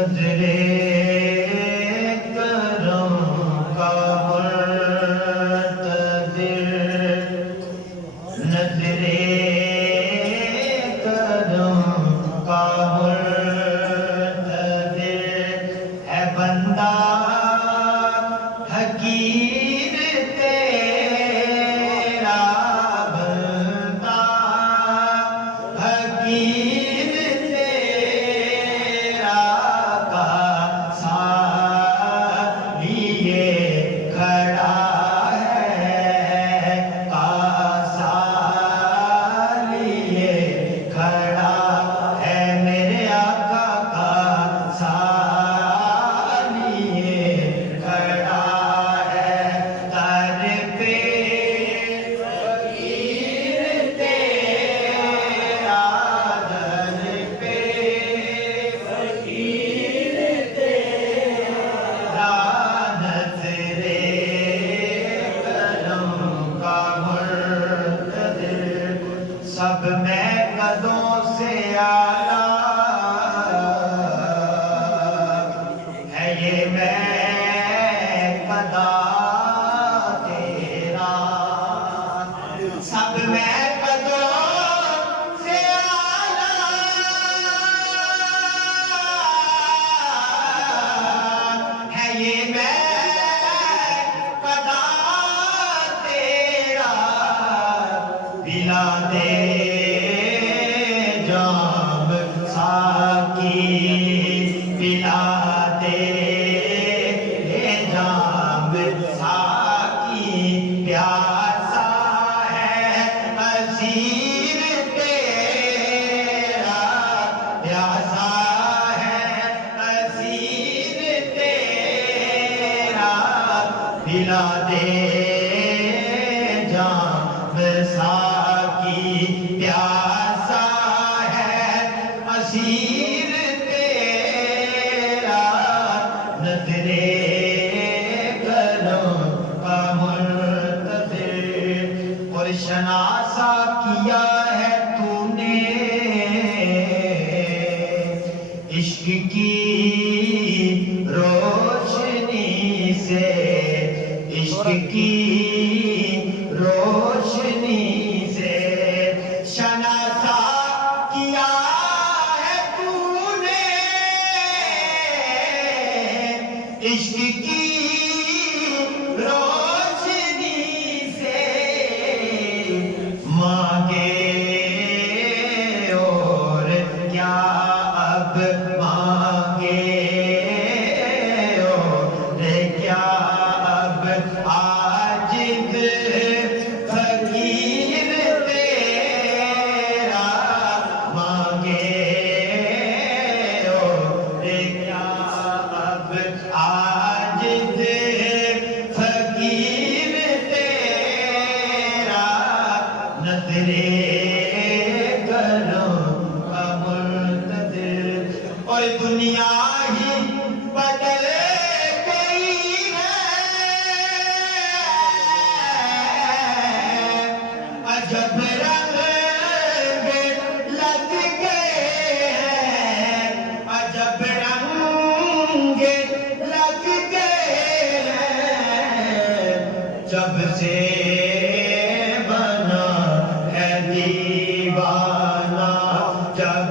नजरे करम का मुर्तज़िर, नजरे करम का मुर्तज़िर है बंदा हकीर तेरा, बंदा हकीर तेरा का साथ लिए खड़ा है, का साथ लिए खड़ा है, मेरे आका का साथ लिए खड़ा है। दर पे फकीर तेरा, दर पे फकीर तेरा, नज़रे करम का मुर्तज़िर, सब में कदों से आला है ये मैं कदा तेरा, सब में कदों से आला है ये मैं कदा तेरा, पिला दे जाम साकी, पिला दे जाम साकी, प्यासा है असीर तेरा, प्यासा है असीर तेरा, पिला दे जाम साकी, प्यासा है असीर तेरा, नजरे करम का मुर्तज़िर, और शनासा किया है तूने इश्क की रोशनी से, इश्क की रोशनी से, शनासा किया है तूने इश्क की रोशनी से, मांगे और क्या अब मांगे, और क्या अब आजिज़ फकीर तेरा, मांगे और क्या अब आजिज़ फकीर तेरा, नजरे करम का मुर्तज़िर, और दुनिया ही बदल गई है, अजब रंग लग गए हैं, अजब रंग लग गए हैं, जब से बना है दीवाना, जब